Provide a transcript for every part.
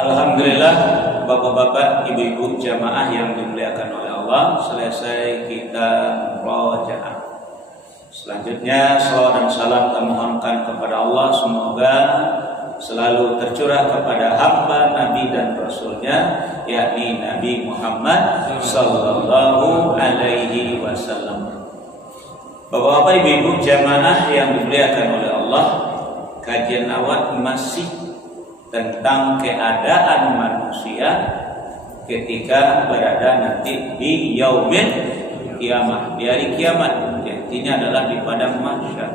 Alhamdulillah, bapak-bapak, ibu-ibu jamaah yang dimuliakan oleh Allah, selesai kita murojaah. Selanjutnya salawat dan salam kita mohonkan kepada Allah, semoga selalu tercurah kepada hamba Nabi dan Rasulnya, yakni Nabi Muhammad sallallahu alaihi wasallam. Bapak-bapak, ibu-ibu jamaah yang dimuliakan oleh Allah, kajian awal masih tentang keadaan manusia ketika berada nanti di yaumil kiamat, di hari kiamat, intinya adalah di padang mahsyar.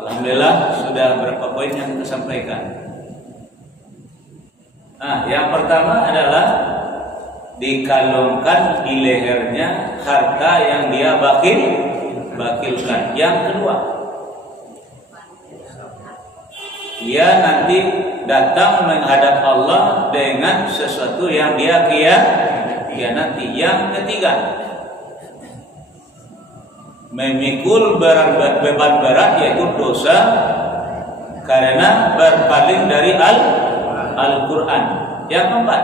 Alhamdulillah, sudah berapa poin yang kita sampaikan. Nah, yang pertama adalah dikalungkan di lehernya harta yang dia bakilkan. Yang kedua, dia nanti datang menghadap Allah dengan sesuatu yang dia nanti. Yang ketiga, memikul beban berat, yaitu dosa karena berpaling dari Al-Quran. Yang keempat,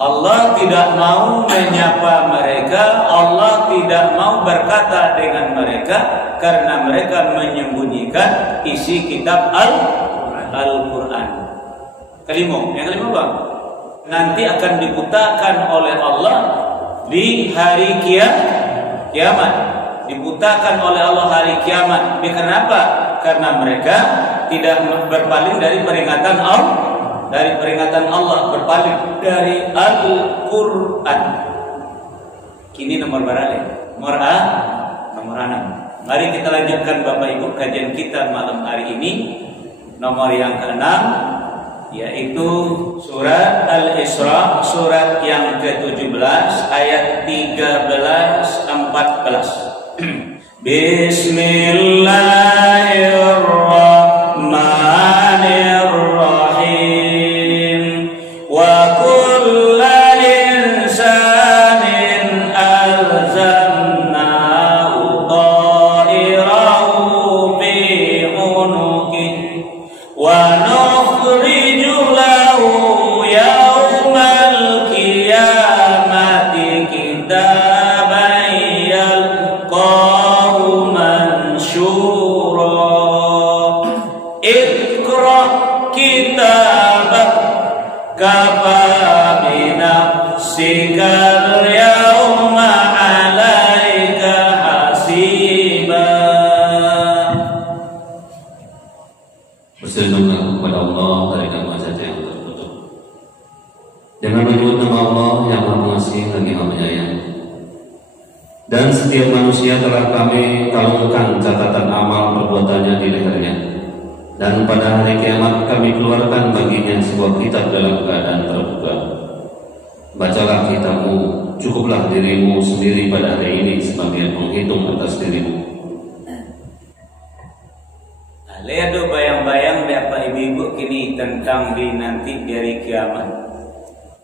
Allah tidak mau menyapa mereka, Allah tidak mau berkata dengan mereka karena mereka menyembunyikan isi kitab Al-Quran. Yang kelima Bang, nanti akan dibutakan oleh Allah di hari kiamat. Dibutakan oleh Allah hari kiamat. Kenapa? Karena mereka tidak berpaling dari peringatan Allah, berpaling dari Al-Quran. Kini nomor berapa? Nomor 6. Mari kita lanjutkan Bapak Ibu kajian kita malam hari ini. Nomor yang ke-6, yaitu surat Al-Isra, surat yang ke-17 ayat 13-14. Bismillahirrahmanirrahim. Wa kulla insanin alzamnahu ta'irahu fi unuqih wa nukhriju lahu yawmal qiyamati kitaban yalqahu mansyura. Iqra kitabak kafa binafsikal yawma 'alaika hasiba. Bersyukurlah kepada Allah dari nama saja yang tertutup. Dengan menyebut nama Allah yang Maha Pengasih lagi Maha Penyayang. Dan setiap manusia telah kami kalungkan catatan amal perbuatannya di lehernya. Dan pada hari kiamat kami keluarkan baginya sebuah kitab dalam keadaan terbuka. Bacalah kitabmu, cukuplah dirimu sendiri pada hari ini sebagai penghitung atas dirimu. Lihat do bayang-bayang Bapak Ibu kini tentang nanti dari kiamat.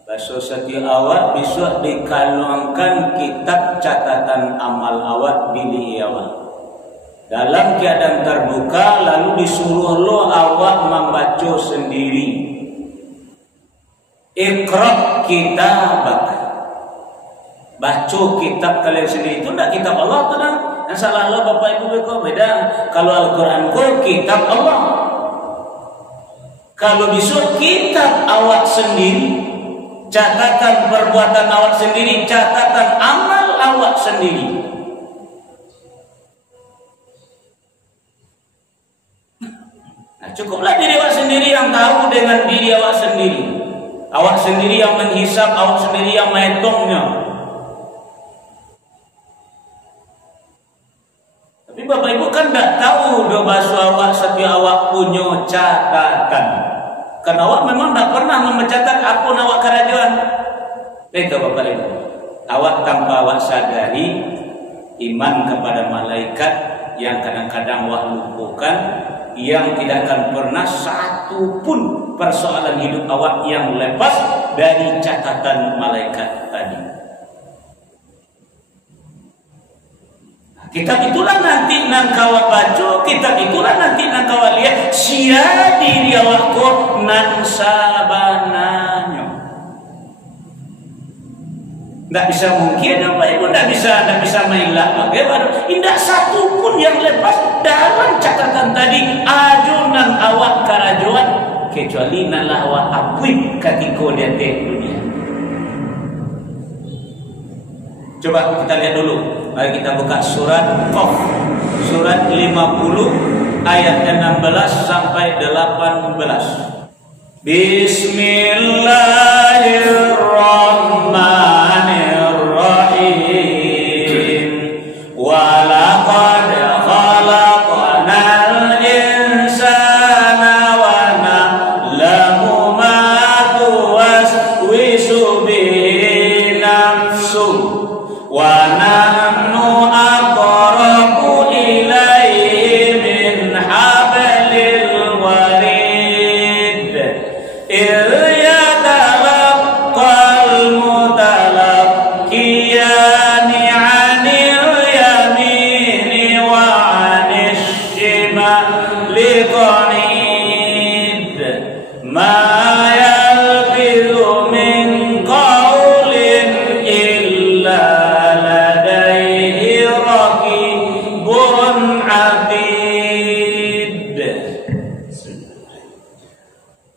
Baso setiap awak bisa dikalungkan kitab catatan amal awak di awak dalam keadaan terbuka, lalu disuruh lo awak membaca sendiri. Iqra kitabak, baca kitab kalian sendiri. Itu tidak kitab Allah tuh dah. Yang salah lo Bapak Ibu kok beda. Kalau Al-Quran kok kitab Allah. Kalau disuruh kitab awak sendiri, catatan perbuatan awak sendiri, catatan amal awak sendiri. Nah, cukuplah diri awak sendiri yang tahu dengan diri awak sendiri. Awak sendiri yang menghisap, awak sendiri yang menghitungnya. Tapi Bapak Ibu kan tidak tahu do bahasa awak setiap awak punya catatan. Karena awak memang tidak pernah mencatat akun awak kerajaan. Itu Bapak Ibu. Awak tanpa awak sadari iman kepada malaikat yang kadang-kadang awak lupakan, yang tidak akan pernah satu pun persoalan hidup awak yang lepas dari catatan malaikat tadi. Kitab itulah nanti nang kawa baca, kitab itulah nanti nang kawa lihat sia diri awakku nan sabananya. Tidak bisa mungkin apa ibu tidak bisa mengelak bagaimana? Tidak satu pun yang lepas dalam catatan tadi ajunan awak karajuan kecuali nalah awak apui ketika dia dunia. Coba kita lihat dulu. Mari kita buka surat Qaf, surat 50 ayat 16 sampai 18. Bismillahirrahmanirrahim. Walaqad khalaqnal insana wa na'lamu ma tuwaswisu bihi nafsuh wa nahnu aqrabu ilaihi min hablil warid idh yatalaqqal mutalaqqiyani 'anil yamini wa 'anil shimali qa'id ma yalfidhu min qawlin illa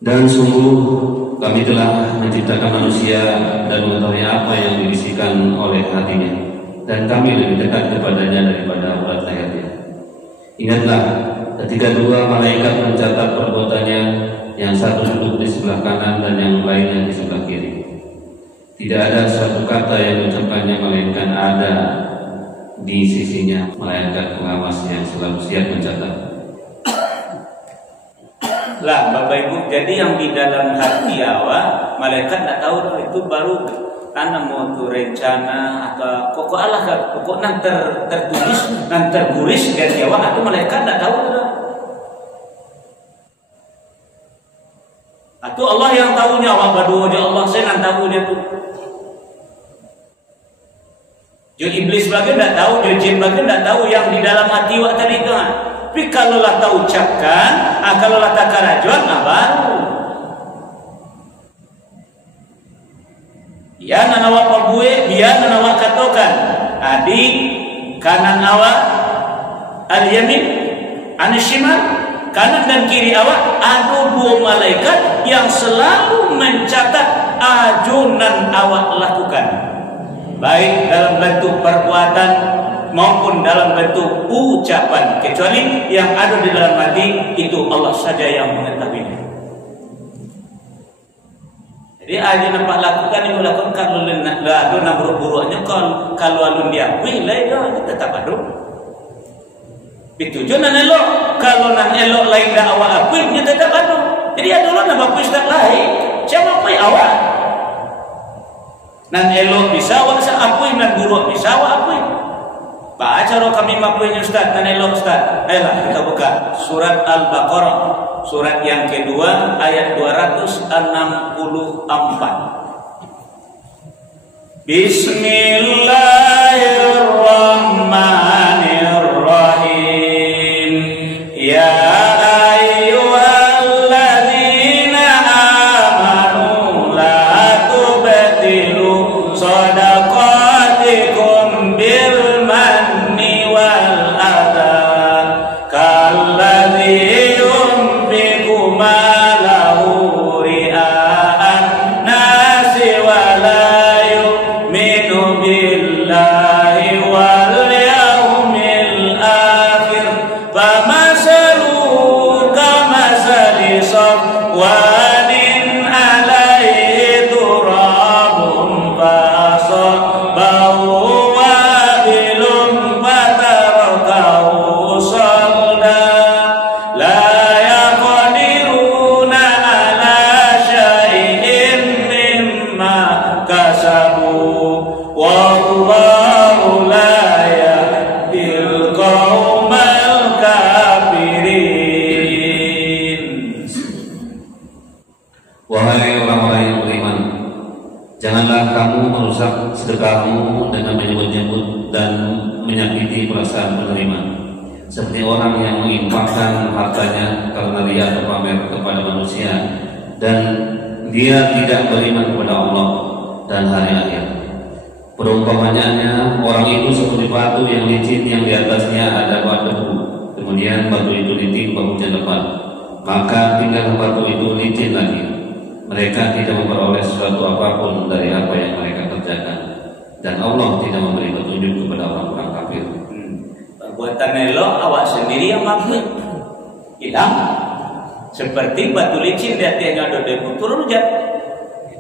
dan sungguh kami telah menciptakan manusia dan mengetahui apa yang dibisikkan oleh hatinya, dan kami lebih dekat kepadanya daripada urat lehernya. Ingatlah ketika dua malaikat mencatat perbuatannya, yang satu duduk di sebelah kanan dan yang lainnya di sebelah kiri. Tidak ada suatu kata yang diucapkannya melainkan ada di sisinya malaikat pengawas yang selalu siap mencatat. Lah Bapak Ibu, jadi yang di dalam hati awak malaikat tak tahu itu baru karena mau tu rencana atau pokok Allah kan pokok nan tertulis nan terguris dari awak atau malaikat tak tahu atau Allah yang tahunya awak berdua dia Allah saya nan tahu dia tu. Jadi iblis bagian tak tahu, jadi jin bagian tak tahu yang di dalam hati awak tadi itu kan. Tapi kalau lah tak ucapkan, kalau lah tak karajuan, baru. Ya nan awak pabue, biar nan awak katakan, adik kanan awak al-yamin, an-shimal, kanan dan kiri awak ada dua malaikat yang selalu mencatat ajunan awak lakukan, baik dalam bentuk perbuatan maupun dalam bentuk ucapan, kecuali yang ada di dalam hati itu Allah saja yang mengetahuinya. Jadi aja nampak lakukan yang melakukan kalau lalu nak buruk-buruknya kalau alun diakui lain itu tetap ada. Itu juga nan elok, kalau nan elok lain dah awak akui dia tetap ada. Jadi ada lah nama ustaz lain, siapa akui awak. Nan elok bisa awak akui, nan buruk bisa awak akui. Baca roh kami mapunya Ustaz, dan elok Ustaz. Ayolah kita buka surat Al-Baqarah, surat yang kedua ayat 264. Bismillahirrahmanirrahim. Ya ayyuhalladzina amanu la tubtilu shadaqatikum bil Janganlah kamu merusak sedekahmu dengan menyebut-nyebut dan menyakiti perasaan penerima, seperti orang yang menginfakkan hartanya karena ria atau pamer kepada manusia dan dia tidak beriman kepada Allah dan hari akhir. Perumpamannya, orang itu seperti batu yang licin yang di atasnya ada batu, kemudian batu itu ditimpa hujan lebat, maka tinggal batu itu licin lagi. Mereka tidak memperoleh sesuatu apapun dari apa yang mereka kerjakan, dan Allah tidak memberi petunjuk kepada orang-orang kafir. Perbuatan elok awak sendiri yang mampu hilang, seperti batu licin di hatinya ada debu turun hujan.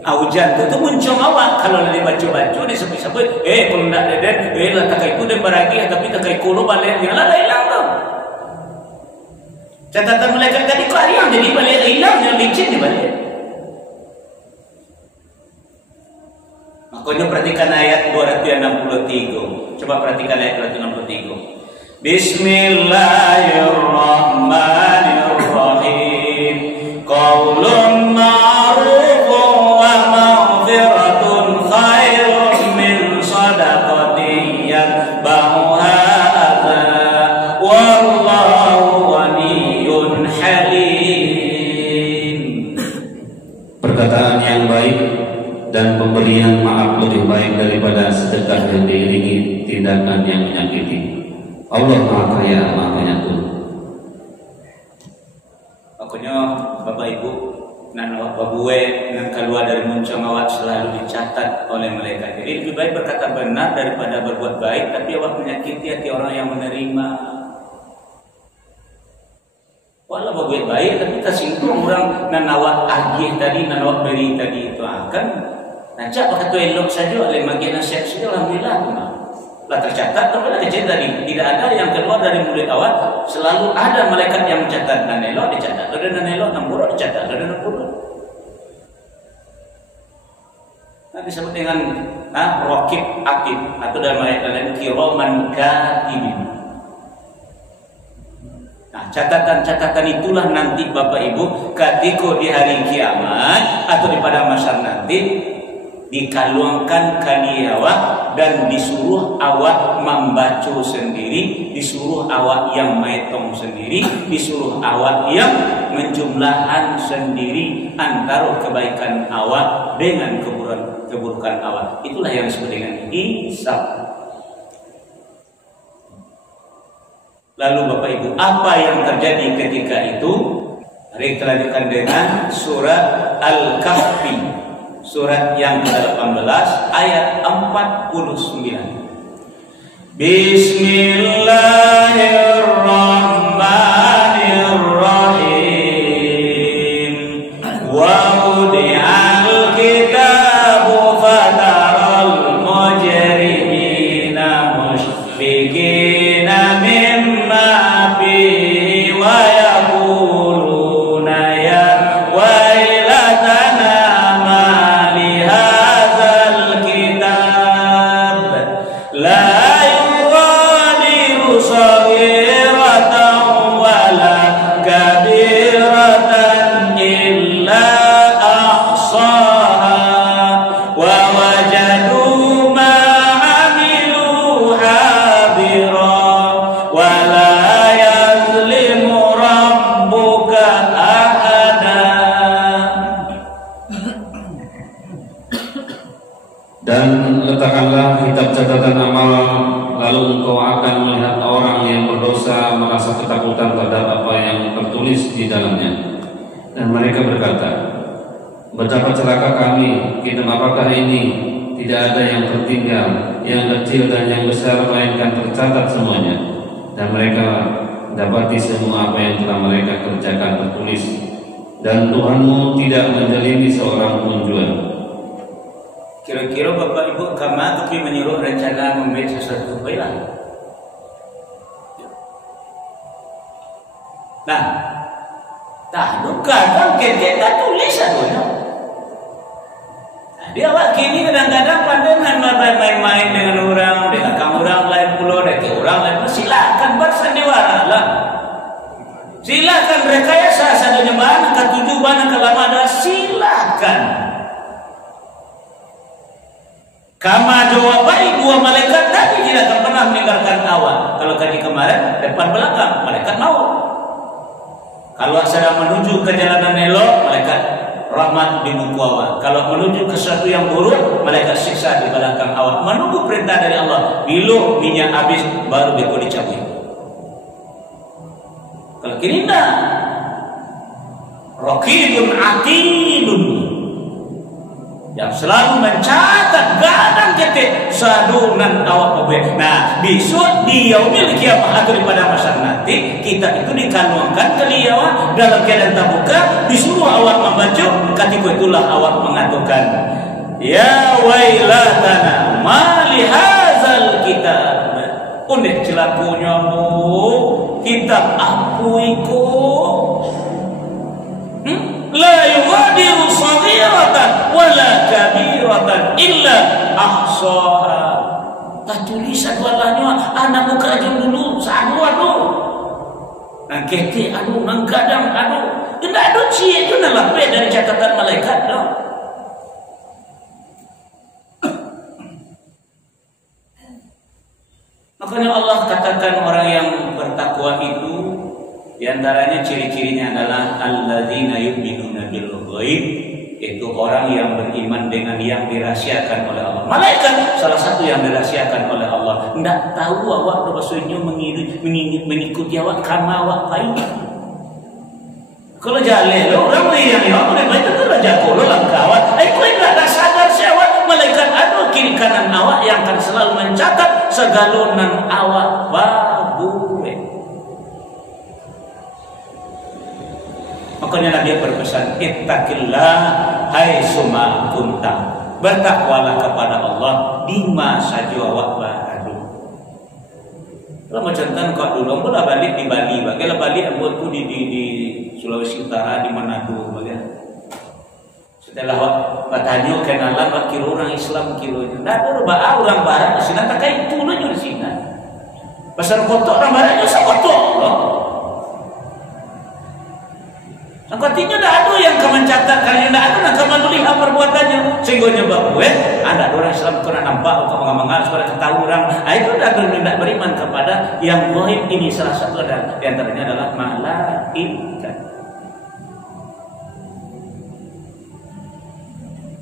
Hujan itu muncul awak kalau lagi baca-baca disebut-sebut, kalau nak deden, lah takai itu dan baragi, tapi takai kulo balik yang lah hilang tu. Catatan malaikat tadi kau yang jadi balik hilang yang licin di balik. Makanya perhatikan ayat 263. Coba perhatikan ayat 263. Bismillahirrahmanirrahim. Qaulun ma'rufun wa maghfiratun khairun min shadaqatin yatba'uha adza. Wallahu ghaniyyun halim. Perkataan yang baik dan pemberian maaf lebih baik daripada sedekah yang diiringi tindakan yang menyakiti. Allah Maha Kaya, Maha Penyantun. Makanya Bapak Ibu nan awak babuwe nan keluar dari muncung awak selalu dicatat oleh malaikat. Jadi lebih baik berkata benar daripada berbuat baik, tapi awak menyakiti hati orang yang menerima. Walau berbuat baik tapi tersinggung orang nan awak agih tadi, nan awak beri tadi itu akan najak pakai tu elok saja oleh bagian nasihat saja, alhamdulillah tu mah. Lah tercatat tu lah kejadian tadi. Tidak ada yang keluar dari mulut awak, selalu ada malaikat yang mencatat nan elok dicatat, ada nan elok nan buruk dicatat, ada nan buruk. Nah disebut dengan raqib atid atau dalam ayat lain kiraman katibin. Nah, catatan-catatan itulah nanti Bapak Ibu ketika di hari kiamat atau di pada masa nanti dikaluangkan kali awak dan disuruh awak membaca sendiri, disuruh awak yang metong sendiri, disuruh awak yang menjumlahan sendiri antara kebaikan awak dengan keburukan awak. Itulah yang disebut dengan hisab. Lalu Bapak Ibu, apa yang terjadi ketika itu? Mari kita lanjutkan dengan surat Al-Kahfi, surat yang ke-18 ayat 49. Bismillahirrahmanirrahim. Wa wudi'al kitabu fataral mujrimina mushfiqina mimma fihi wa yaquluna ya wailatana ma li hadzal kitab la yughadiru saghiratan wala kabiratan illa ahsaha wa wajadu ma amilu hadira wa la yazlimu rabbuka ahada. Dan letakkanlah kitab catatan amal, lalu engkau akan melihat orang yang berdosa merasa ketakutan terhadap apa yang tertulis di dalamnya. Dan mereka berkata, betapa celaka kami, kitab apakah ini? Tidak ada yang tertinggal, yang kecil dan yang besar, melainkan tercatat semuanya. Dan mereka dapati semua apa yang telah mereka kerjakan tertulis. Dan Tuhanmu tidak menjalimi seorang pun juga. Kira-kira Bapak Ibu kama tapi menyuruh rencana membuat sesuatu baiklah. Nah, kadang kita tulis aja. Dia awak kini kadang-kadang pandangan main-main dengan orang, dengan kamu orang lain pulau, dengan orang lain pulau. Silakan bersandiwara lah. Silakan rekayasa sadanya mana ketujuh mana kelamada, silakan. Kama doa baik dua malaikat Nabi tidak akan pernah meninggalkan kaji kemarin, depan belakang malaikat maut. Kalau sedang menuju ke jalan elok, malaikat rahmat di buku awak. Kalau menuju ke sesuatu yang buruk, malaikat siksa di belakang awak. Menunggu perintah dari Allah. Bila minyak habis baru beko dicabut. Kalau kini tidak, raqibun atidun, yang selalu mencatat gadang ketik sadunan awak pebek. Nah, besok di yaumil kiamah atau pada masa nanti kita itu dikandungkan keliawan dalam keadaan terbuka, disuruh awak membaca. Ketika itulah awak mengatakan, ya wailatana ma li hadzal kitab. Unik celakunya kitab aku iko la yughadiru saghiratan wala kabiratan illa ahsaha. Tak tulisan walanya anak kerajaan dulu sadu adu nang kete adu nang gadang adu tidak ada cie itu nak lapis dari catatan malaikat dah. Makanya Allah katakan orang yang bertakwa itu diantaranya ciri-cirinya adalah alladzina yu'minuna bil ghaib, itu orang yang beriman dengan yang dirahasiakan oleh Allah. Malaikat salah satu yang dirahasiakan oleh Allah. Tidak tahu awak maksudnya mengikuti awak karena awak baik. Kalau jalan orang yang boleh baik itu lah jago lo langkawat. Aku tidak sadar siapa malaikat ada kiri kanan awak yang akan selalu mencatat segalonan awak babu. Makanya Nabi berpesan, ittaqillah haitsuma kunta. Bertakwalah kepada Allah di mana saja awak berada. Kalau macam tan kau dulu pun balik di Bali, bagaimana balik buat tu di Sulawesi Utara, di Manado, bagaimana. Setelah bertanya kenalan kira orang Islam kilonya. Nah, orang Barat di sini tak kayak itu loh di sini. Pasal kotor orang Barat juga kotor loh. Artinya tidak ada yang akan mencatat, kalau tidak ada yang akan melihat perbuatannya. Sehingga nyebab ada orang Islam kena nampak atau mengamangan supaya ketahui orang. Itu tidak beriman kepada yang gaib ini. Salah satu di antaranya adalah malaikat.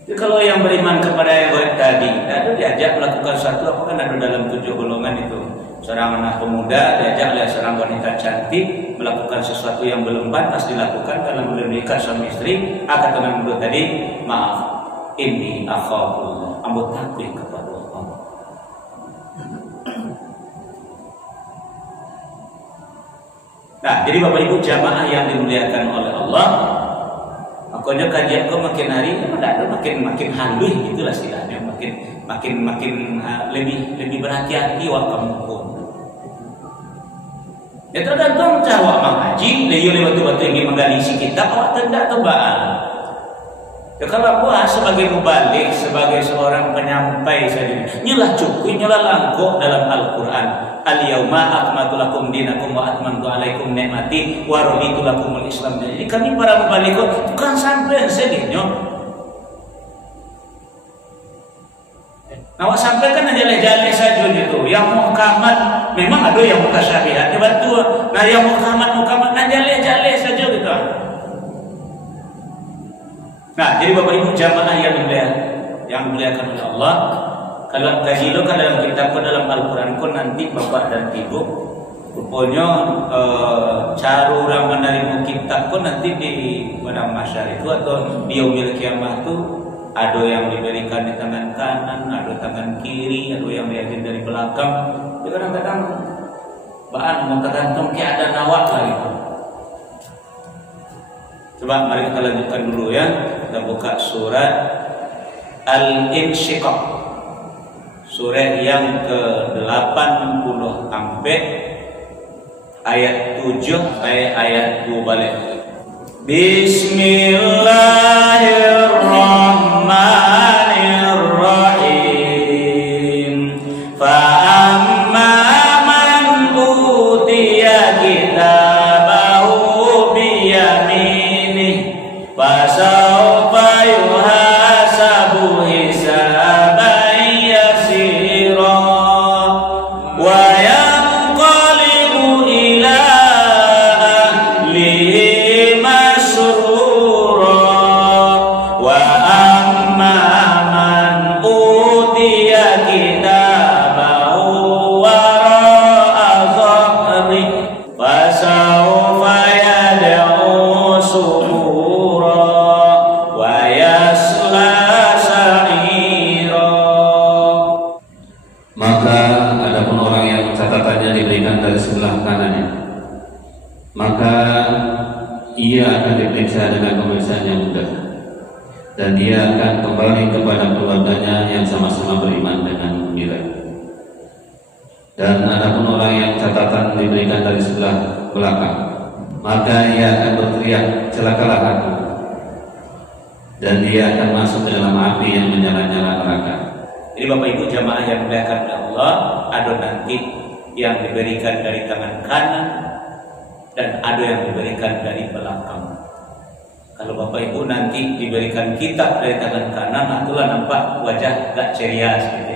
Jadi kalau yang beriman kepada yang gaib tadi, ada diajak melakukan satu apa kan ada dalam 7 golongan itu. Seorang anak pemuda diajak oleh seorang wanita cantik melakukan sesuatu yang belum pantas dilakukan karena belum diikat suami istri. Kata teman muda tadi, maaf, ini akhafullah, ambo takut kepada Allah. Nah, jadi Bapak Ibu jamaah yang dimuliakan oleh Allah, makanya kajian kau makin hari makin halus gitulah istilahnya, makin lebih berhati-hati waktu mengukur. Ya tergantung cawak mengaji, dia lewat ingin menggali isi kitab, awak tidak tebaan. Ya kalau buat sebagai mubalik, sebagai seorang penyampai saja, nyalah cukup, nyalah langkok dalam Al-Quran. Al-yawma akmaltu lakum dinakum wa atmamtu alaikum ni'mati wa raditu lakumul Islam. Jadi kami para mubalik bukan sampai sedihnya. Awak sampaikan jale-jale saja gitu. Yang muhkamat memang ada yang mutasyabihat dibantu. Nah yang muhkamat jale-jale saja gitu. Nah, jadi Bapak Ibu jamaah yang dimuliakan oleh Allah, kalau kaji lo kan dalam kitab dalam Al-Qur'an pun nanti Bapak dan Ibu rupanya cara orang menerima kitab pun nanti di padang mahsyar itu atau di yaumil kiamah itu ada yang diberikan di tangan kanan, ada tangan kiri, ada yang diambil dari belakang. Jadi kadang-kadang bahan mau tergantung keadaan awak lah gitu. Coba mari kita lanjutkan dulu ya. Kita buka surat Al-Insyiqaq, surat yang ke-84 ayat 7 sampai ayat 2 balik. Bismillahirrahmanirrahim. Fa'amma man utiya kitabahu biyaminih fasawfa yuhasabu hisaban yasira wa yanqalibu dan dia akan kembali kepada keluarganya yang sama-sama beriman dengan gembira. Dan adapun orang yang catatan diberikan dari sebelah belakang, maka ia akan berteriak, celakalah aku, dan dia akan masuk ke dalam api yang menyala-nyala neraka. Jadi Bapak Ibu jamaah yang dimuliakan oleh Allah, ada nanti yang diberikan dari tangan kanan dan ada yang diberikan dari belakang. Kalau Bapak Ibu nanti diberikan kitab dari tangan kanan, itulah nampak wajah gak ceria gitu.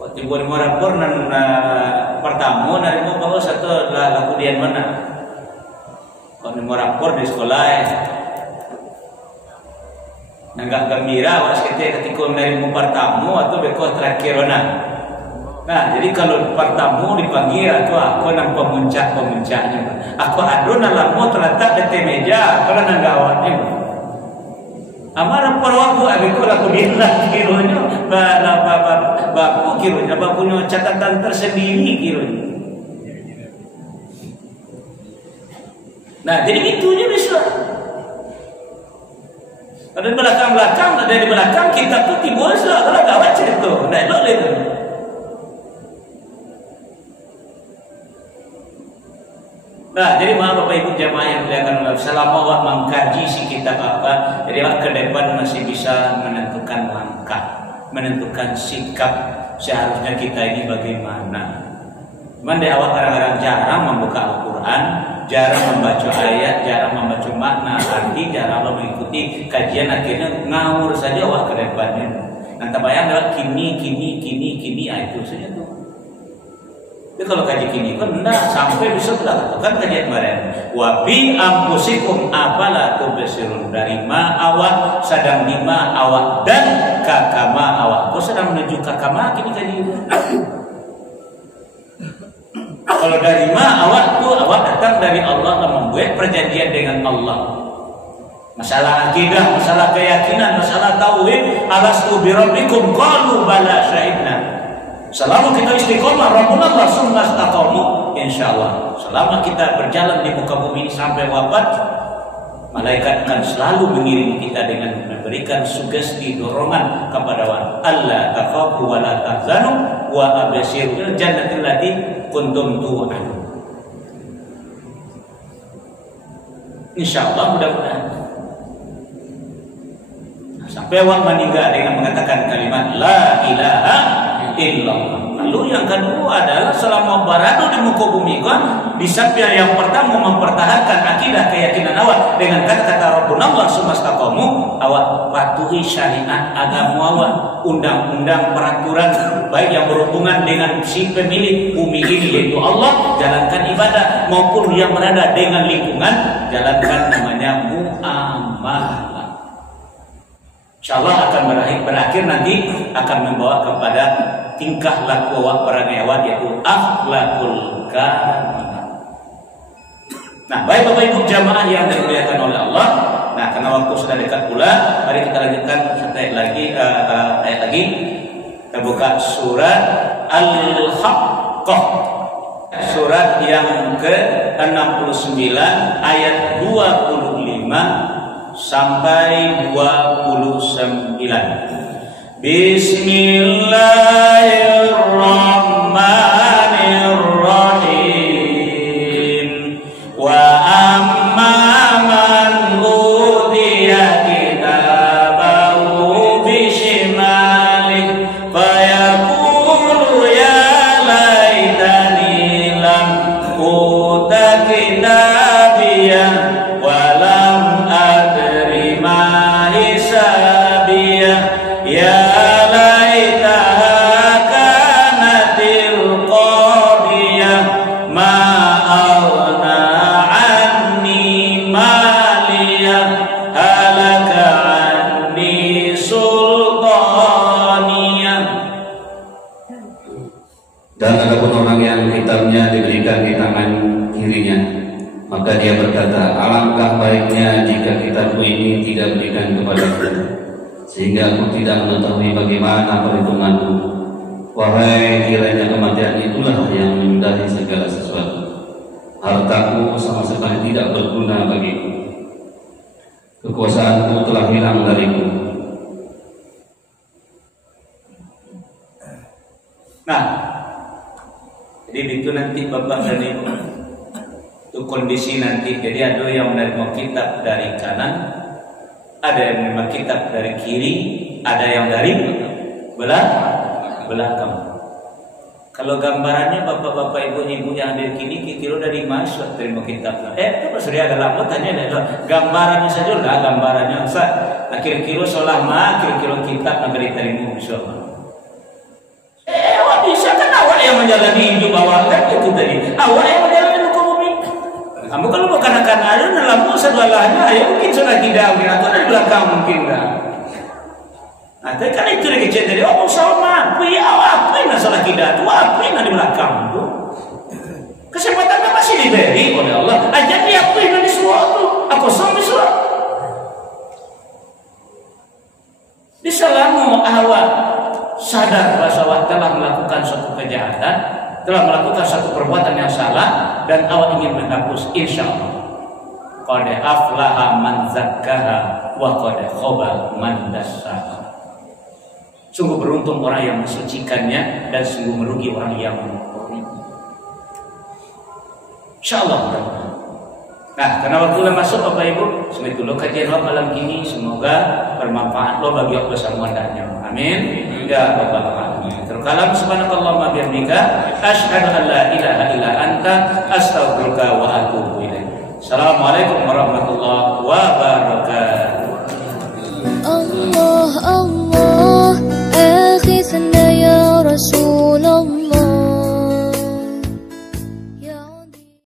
Kok tiba-tiba rapor nan pertama dari mau satu lah laku dian mana? Kok mau rapor di sekolah nggak gembira was ketika dari mau pertama atau beko terakhir mana? Nah, jadi kalau pertama dipanggil atau aku nang pemuncak-pemuncaknya. Aku adu nalamu terletak di meja, kalau nang gawatnya. Amar perwaku abiku laku dinlah kironya, baku kironya, bakunya catatan tersendiri kironya. Nah, jadi itunya bisa. Ada di belakang, ada di belakang kita tuh tiba saja kalau gawat cerita. Nah, lo lihat. Nah, jadi maaf Bapak Ibu jamaah yang dimuliakan Allah, selama awak mengkaji si kitab apa, jadi awak ke depan masih bisa menentukan langkah, menentukan sikap seharusnya kita ini bagaimana. Cuman di awal kadang-kadang jarang membuka Al-Quran, jarang membaca ayat, jarang membaca makna, arti, jarang mengikuti kajian, akhirnya ngawur saja awak ke depannya. Nanti bayang lewat kini, itu saja tuh. Tapi kalau kaji kini kan enggak sampai bisa melakukan kajian kemarin. Wa bi ampusikum apala tubsirun, dari ma awak sedang lima awak dan kakama awak. Kau sedang menuju kakama kini kaji. Kalau dari ma awak tuh awak datang dari Allah dan membuat perjanjian dengan Allah. Masalah akidah, masalah keyakinan, masalah tauhid, alastu bi rabbikum qalu bala syahidna. Selama kita istiqomah, Rabbuna langsung nastaqamu, insyaallah. Selama kita berjalan di muka bumi ini sampai wafat, malaikat akan selalu mengiringi kita dengan memberikan sugesti dorongan kepada Allah takhafu wa la tahzanu wa abshirul jannatil lati kuntum tu'adun. Insyaallah mudah-mudahan. Sampai awak meninggal dengan mengatakan kalimat la ilaha illallah. Lalu yang kedua adalah selama berada di muka bumi kan, di samping yang pertama mempertahankan akidah keyakinan awak dengan kata-kata Rabbuna Allah sumastaqamu, awak patuhi syariat agama awak, undang-undang peraturan baik yang berhubungan dengan si pemilik bumi ini yaitu Allah, jalankan ibadah, maupun yang berada dengan lingkungan, jalankan namanya muamalah. InsyaAllah akan berakhir nanti akan membawa kepada tingkah laku awak perangai awak yaitu akhlakul karimah. Nah, baik Bapak Ibu jamaah yang dimuliakan oleh Allah. Nah, karena waktu sudah dekat pula, mari kita lanjutkan ayat lagi. Kita buka surat Al-Haqqah, surat yang ke-69 ayat 25 sampai 29. Bismillahirrahmanirrahim. Wa amma man utiya kitabahu bishimali fayaqulu ya laitani lam uta kitabiyah wa lam adri ma hisabiyah ya laitaha kanatil qadiyah ma aghna anni maliyah halaka anni sultaniyah. Dan adapun orang yang kitabnya diberikan di tangan kirinya, maka dia berkata, alangkah baiknya jika kitabku ini tidak berikan kepadaku, sehingga aku tidak mengetahui bagaimana perhitunganku. Wahai, kiranya kematian itulah yang menyudahi segala sesuatu. Hartaku sama sekali tidak berguna bagiku. kekuasaanmu telah hilang dariku. Nah, jadi itu nanti Bapak dan Ibu, itu kondisi nanti. Jadi ada yang menerima kitab dari kanan, ada yang menerima kitab dari kiri, ada yang dari belakang. Kalau gambarannya bapak-bapak ibu-ibu yang ada di kini, kira dari masuk terima kitab. Itu pas dia ada lama tanya ada gambarannya saja lah, gambarannya. Kira-kira selama kira-kira kitab agar diterima bisa. Awak bisa kan, awak yang menjalani hidup awak kan itu tadi. Awak yang menjalani hukum bumi. Kamu kalau bukan akan ada dalam segala-galanya, ya mungkin sudah tidak, atau dari belakang mungkin dah. Nah, tapi kan itu lagi dari oh sama apa ya apa yang salah kita tu apa yang di belakang tu kesempatan masih diberi oleh Allah aja dia apa yang disuruh tu aku sama disuruh di selama awak sadar bahwa telah melakukan suatu kejahatan, telah melakukan satu perbuatan yang salah dan awak ingin menghapus, insyaallah qad aflaha man zakkaha wa qad khaba man dassaha. Sungguh beruntung orang yang mensucikannya dan sungguh merugi orang yang memurninya. Insyaallah. Nah, karena waktu masuk Bapak Ibu, semoga dulu kajian malam ini semoga bermanfaat lo bagi Allah semuanya. Amin. Ya rabbal alamin. Terkalam subhanakallahumma bihamdika asyhadu an la ilaha illa anta astaghfiruka wa atubu ilaik. Assalamualaikum warahmatullahi wabarakatuh.